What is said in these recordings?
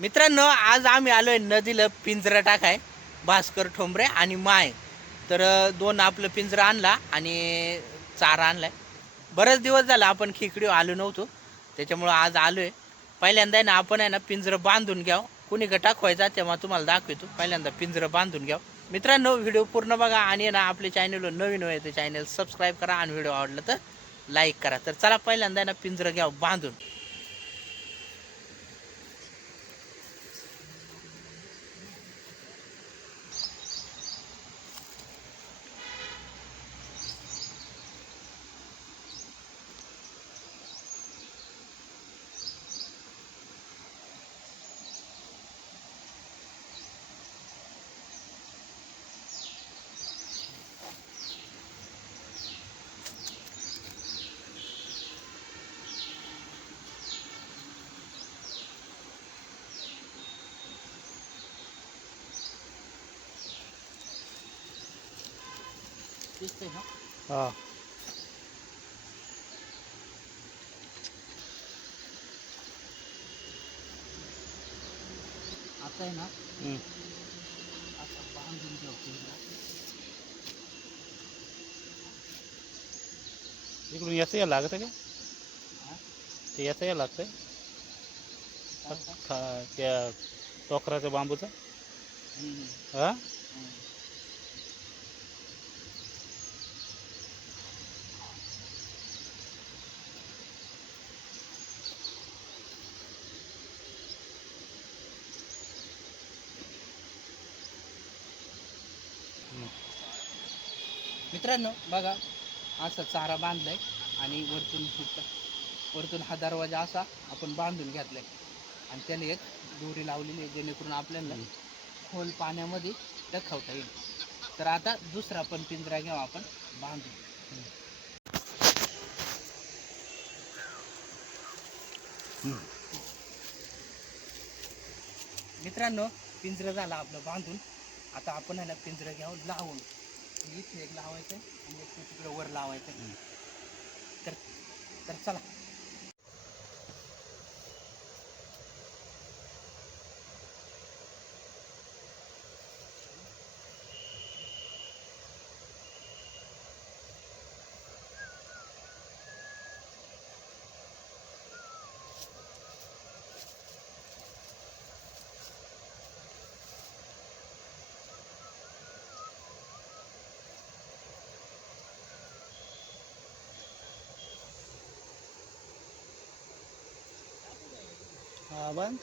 मित्रांनो, आज आम्ही आलोय नदीला पिंजरा टाकाय. भास्कर ठोंबरे आणि माय तर दोन आपलं पिंजरा आणला आणि चारा आणलाय. बरेच दिवस झाला आपण खेकडी आलो नव्हतो, त्याच्यामुळं आज आलोय. पहिल्यांदा आहे ना आपण आहे ना पिंजरं बांधून घ्याव. कुणी का टाकवायचा तेव्हा तुम्हाला दाखवतो. पहिल्यांदा पिंजरं बांधून घ्याव. मित्रांनो, व्हिडिओ पूर्ण बघा आणि ना आपल्या चॅनलवर नवीन आहे तर चॅनल सबस्क्राईब करा आणि व्हिडिओ आवडला तर लाईक करा. तर चला पहिल्यांदा आहे ना पिंजरं घ्याव बांधून. दिसतंय ना? हा. आता आहे ना आता बांधून घ्याव पिंजरा. इकडून याचं या लागत आहे का? हा? ते याचं या लागतंय काय काय? त्या टोकराच्या बांबूचा. हम्म. हा. हम्म. मित्रांनो बघा, असा चारा बांधलाय आणि वरतून हा दरवाजा असा आपण बांधून घेतलाय आणि त्याने एक दोरी लावलेली आहे जेणेकरून आपल्याला खोल पाण्यामध्ये टकवता येईल. तर आता दुसरा पण पिंजरा घ्यावा आपण बांधून. मित्रांनो, पिंजरा झाला आपलं बांधून. आता आपण आहे ना पिंजरा घ्यावं लावून. इथे एक लावायचं आणि एक तिकडे वर लावायचं. तर तर चला. हा बांध.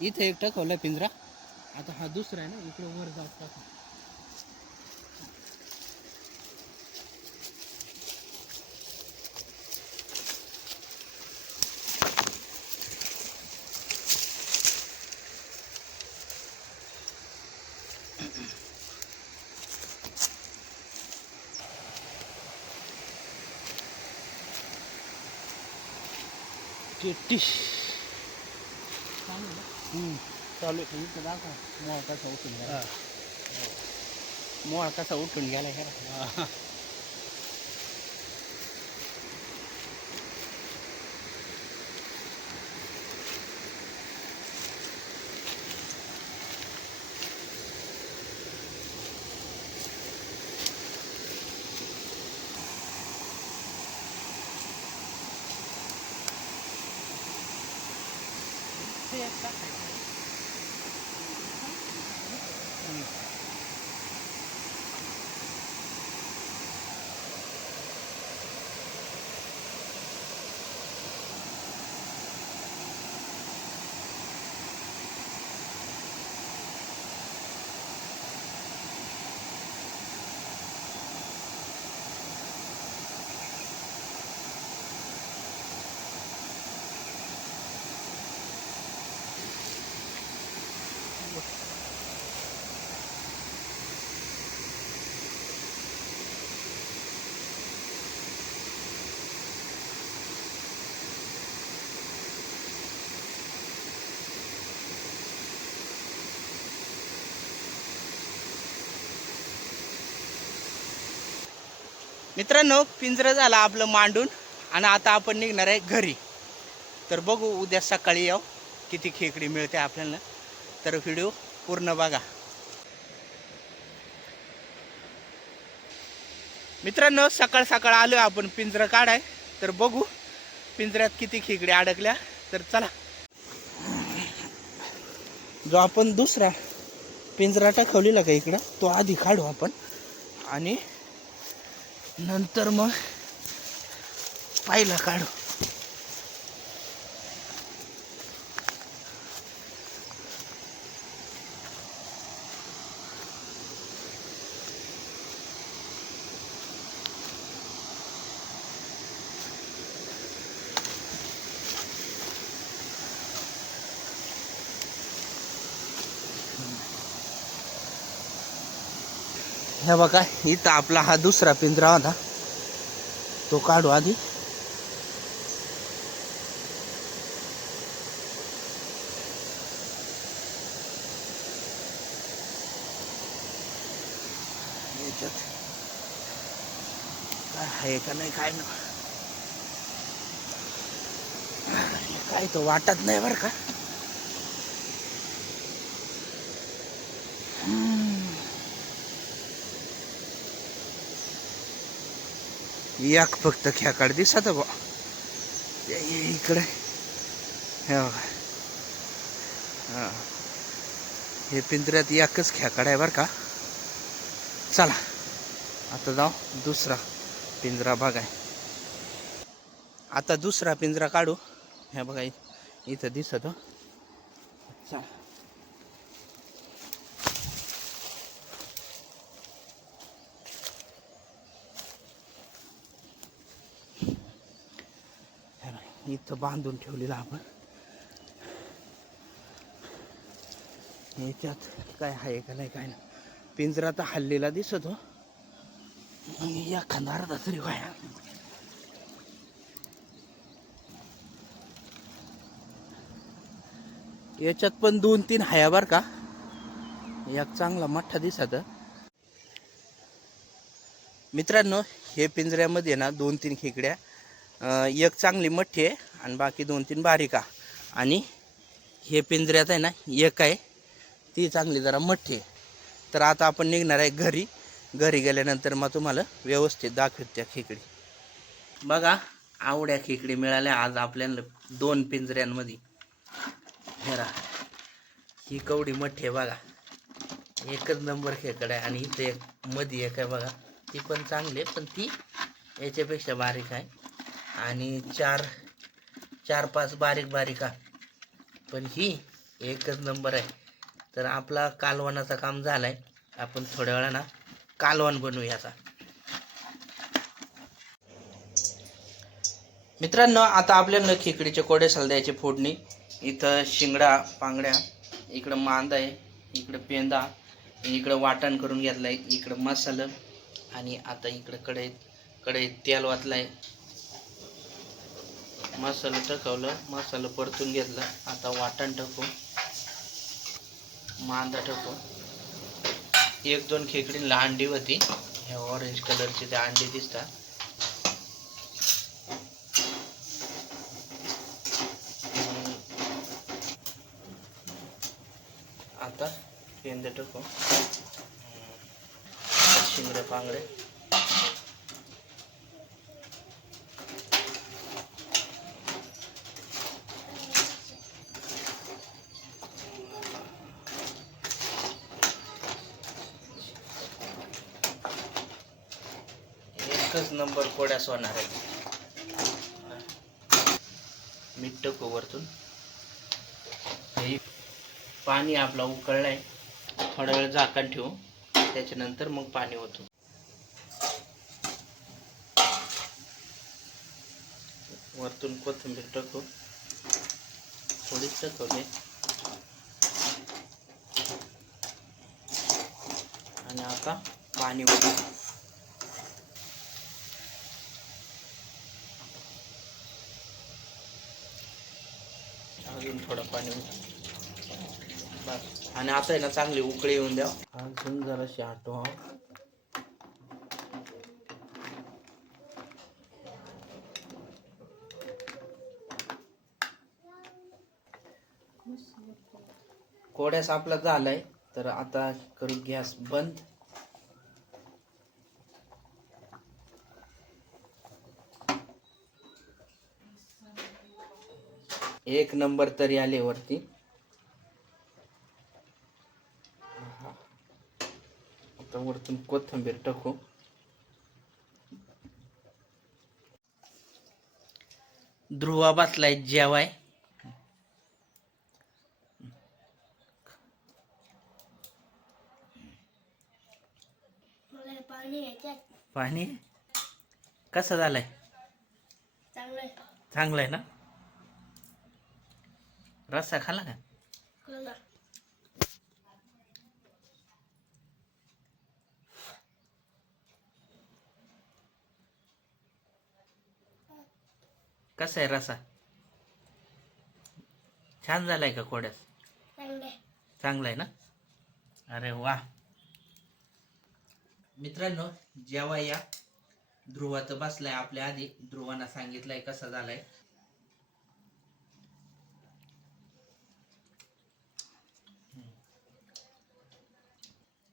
इथे एक टकवलाय पिंजरा. आता हा दुसरा आहे ना, इकडे वर जात टाका. टिश. चालू आहे. इथं दाखवा मोळ कसा उठून हा. गेला. मोळ कसा उठून गेला हे. हा. मित्रांनो, पिंजरं झालं आपलं मांडून आणि आता आपण निघणार आहे घरी. तर बघू उद्या सकाळी येऊ किती खेकडी मिळते आपल्याला. तर व्हिडिओ पूर्ण बघा. मित्रांनो, सकाळ सकाळ आलो आपण पिंजरं काढाय. तर बघू पिंजऱ्यात किती खेकडी अडकल्या. तर चला, जो आपण दुसरा पिंजरा टाकवलेला का इकडं, तो आधी काढू आपण आणि नंतर मग पहिला काढू. हे बघा, इथं आपला हा दुसरा पिंजरा होता, तो काढू आधी. याच्यात काय आहे का नाही काय ना, काय तो वाटत नाही बरं का. एक फक्त खेकाड दिसत बा इकडे. हे बघा, हा, हे पिंजऱ्यात एकच खेकाड आहे बरं का. चला आता जाऊ दुसरा पिंजरा बघाय. आता दुसरा पिंजरा काढू. हे बघा इथं दिसत. चला, इथं बांधून ठेवलेला आपण. याच्यात काय आहे का नाही काय ना. पिंजरा तर हल्लेला दिसत हो. एखादा अर्धा तरी काय. याच्यात पण 2-3 हाया बर का. एक चांगला मोठा दिसत. मित्रांनो, हे पिंजऱ्यामध्ये ना 2-3 खेकड्या, एक चांगली मोठी आहे आणि बाकी 2-3 बारीका. आणि हे पिंजऱ्यात आहे ना एक आहे, ती चांगली जरा मोठी आहे. तर आता आपण निघणार आहे घरी. घरी गेल्यानंतर मग तुम्हाला व्यवस्थित दाखवत त्या खेकडी. बघा, आवड्या खेकडी मिळाल्या आज आपल्याला 2 पिंजऱ्यांमध्ये. हेरा, ही कवडी मोठी आहे बघा, एकच नंबर खेकड आहे. आणि इथे एक मध्ये एक आहे बघा, ती पण चांगली आहे पण ती याच्यापेक्षा बारीक आहे. आणि 4-5 बारीक बारीका, पण ही एकच नंबर आहे. तर आपला कालवणाचा काम झालाय. आपण थोड्या वेळा कालवण बनवू याचा. मित्रांनो, आता आपल्याला खेकडीचे कोडेसाल द्यायची फोडणी. इथं शिंगडा पांगड्या, इकडं मांदा आहे, इकडं पेंदा, इकडं वाटण करून घेतलाय, इकडं मसाला. आणि आता इकडं कढईत तेल वाटलाय. मसाला टाकवलं, मसाला परतून घेतला. आता वाटण टाकू, मांदा टाकू. 1-2 खेकडीला अंडी होती, हे ऑरेंज कलरचे ते अंडी दिसतात. आता पेंदे टाकू, शिंगडे पांगडे. एकच नंबर कोड्यास होणार आहे. मीठ टाकू वरतून. हे पाणी आपला उकळलाय, थोडा वेळ झाकण ठेवू, त्याच्यानंतर मग पाणी ओतू. वरतून कोथिंबीर टाकू, थोडीच टाकवते, आणि आता पाणी ओतू. अजून थोडं पाणी बस. आणि आता आहे ना चांगली उकळी येऊन द्या. अजून जराशी आटवा. कोड्यास आपला झालाय, तर आता करू गॅस बंद. एक नंबर तरी आले वरती. आता वरतून कोथिंबीर टाकू. ध्रुवा बसलाय जेवाय. पाणी कसं झालंय? चांगलंय ना? रस्सा खाला का? कसा आहे रस्सा? छान झालाय का कोड्यास? चांगलाय ना? अरे वा. मित्रांनो, जेव्हा या. ध्रुवा तर बसलाय आपल्या आधी. ध्रुवाना सांगितलंय कसा झालाय.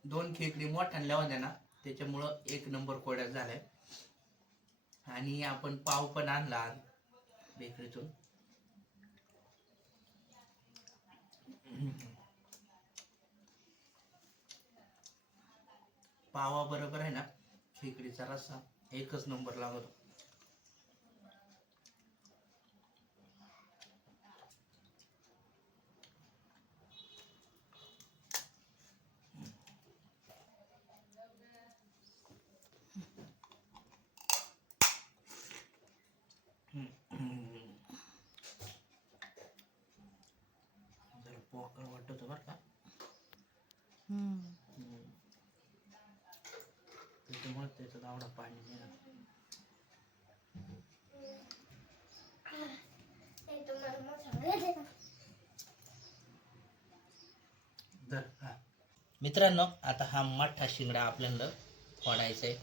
दोन खेकडी मोठ्याला होत्या ना, त्याच्यामुळं एक नंबर कोड्यात झालाय. आणि आपण पाव पण आणला आज बेकरीतून. पावा बरोबर आहे ना खेकडीचा रस्सा एकच नंबर लागतो. जरा पोकळ वाटत बरं का. त्याच्यामुळे त्याचं आवडा पाणी नाही राहत. मित्रांनो, आता हा मोठा शिंगडा आपल्याला फोडायचा आहे.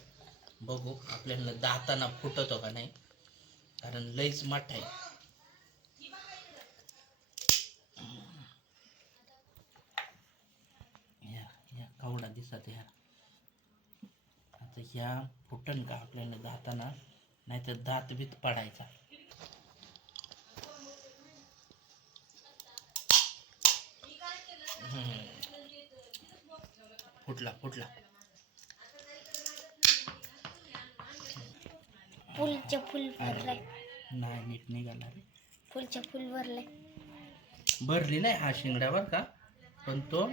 बघू आपल्याला दाताना फुटतो का नाही, कारण लईच मोठा आहे. या कवडा दिसत ह्या. आता ह्या फुटन का आपल्याला दाताना, नाही तर दात बीत पडायचा. फुटला फुटला. फुलच्या फुल भरलाय. नाही नीट निघाला रे. फुलच्या फुल भरलाय. भरली नाही हा शिंगडा बर का, पण तो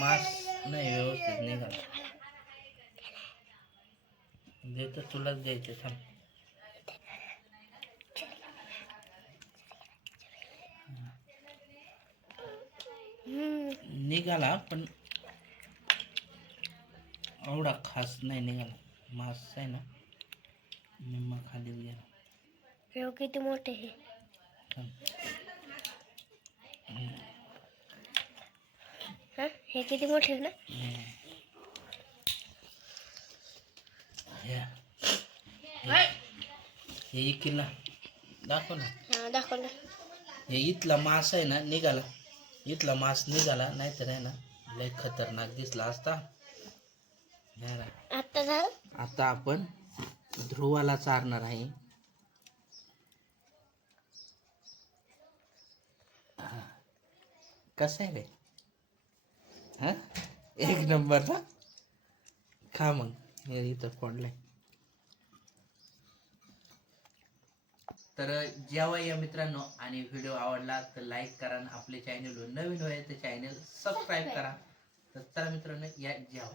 मास नाही व्यवस्थित निघाला. देतो तुलाच द्यायचे. थांब. निघाला पण एवढा खास नाही निघाला. मास आहे ना निम्मा खाली गेला. हे किती मोठे हे. हे किती मोठे आहे ना. हे इकीला दाखव ना. दाखवलं. हे इथला मास आहे ना निघाला. इथला मास निघाला, नाहीतर आहे ना लय खतरनाक दिसला असता. आता झालं. आता आपण ध्रुवाला चारणार आहे. कसं आहे रे? एक नंबर ना. खा मग. हे इथं फोडलंय. तर जेव्हा या मित्रांनो आणि व्हिडिओ आवडला तर लाईक करा आणि आपले चॅनल नवीन होईल तर चॅनल सबस्क्राईब करा. तर चला मित्रांनो या जेवा.